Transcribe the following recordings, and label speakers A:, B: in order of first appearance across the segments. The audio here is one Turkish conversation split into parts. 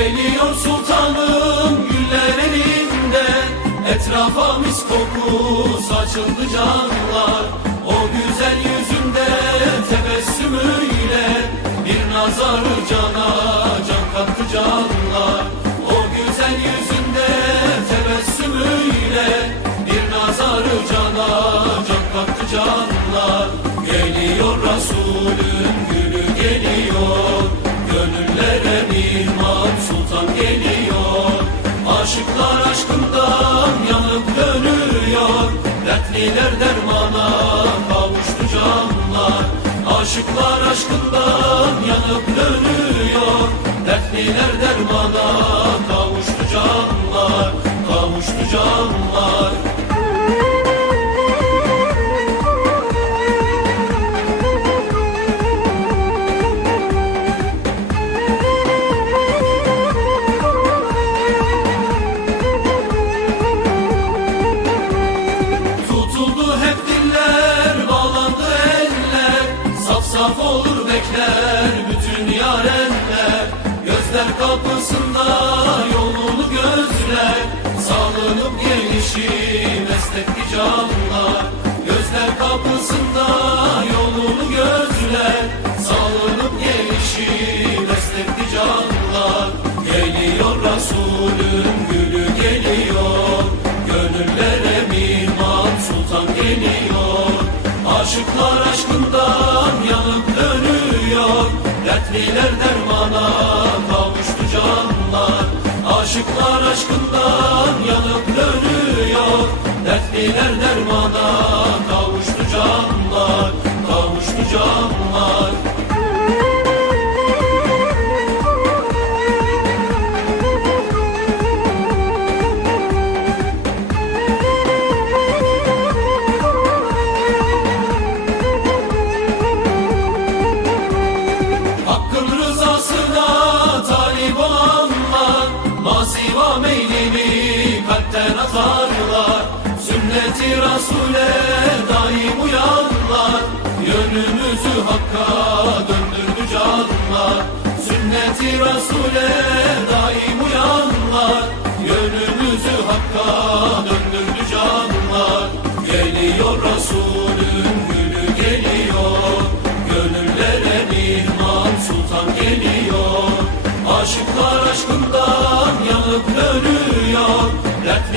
A: Geliyor sultanım güller elinde. Etrafa mis koku saçıldı canlar. O güzel yüzünde tebessümüyle Bir nazarı cana can kattı canlar. O güzel yüzünde tebessümüyle Bir nazarı cana can kattı canlar. Geliyor Resulün gülü geliyor Aşıklar aşkından yanıp dönüyor. Dertliler dermana kavuştu canlar Kavuştu canlar Gözler kapısında yolunu gözler Salınıp gelişi meslekli canlar Gözler kapısında yolunu gözler Salınıp gelişi meslekli canlar Geliyor Resulün gülü geliyor Gönüllere mihman sultan geliyor. Aşıklar aşkından yanıp dönüyor Dertliler dermana Aşıklar aşkından yanıp dönüyor Dertliler dermana Masiva meylimi kalpten atarlar. Sünneti Resul'e daim uyanlar Yönümüzü Hakk'a döndürdü canlar Sünneti Resul'e daim uyanlar Yönümüzü Hakk'a döndürdü canlar Geliyor Resulün gülü geliyor. Gönüllere mihman sultan geliyor. Aşıklar aşkın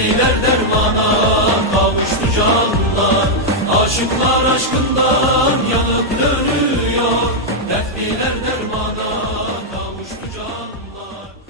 A: ileride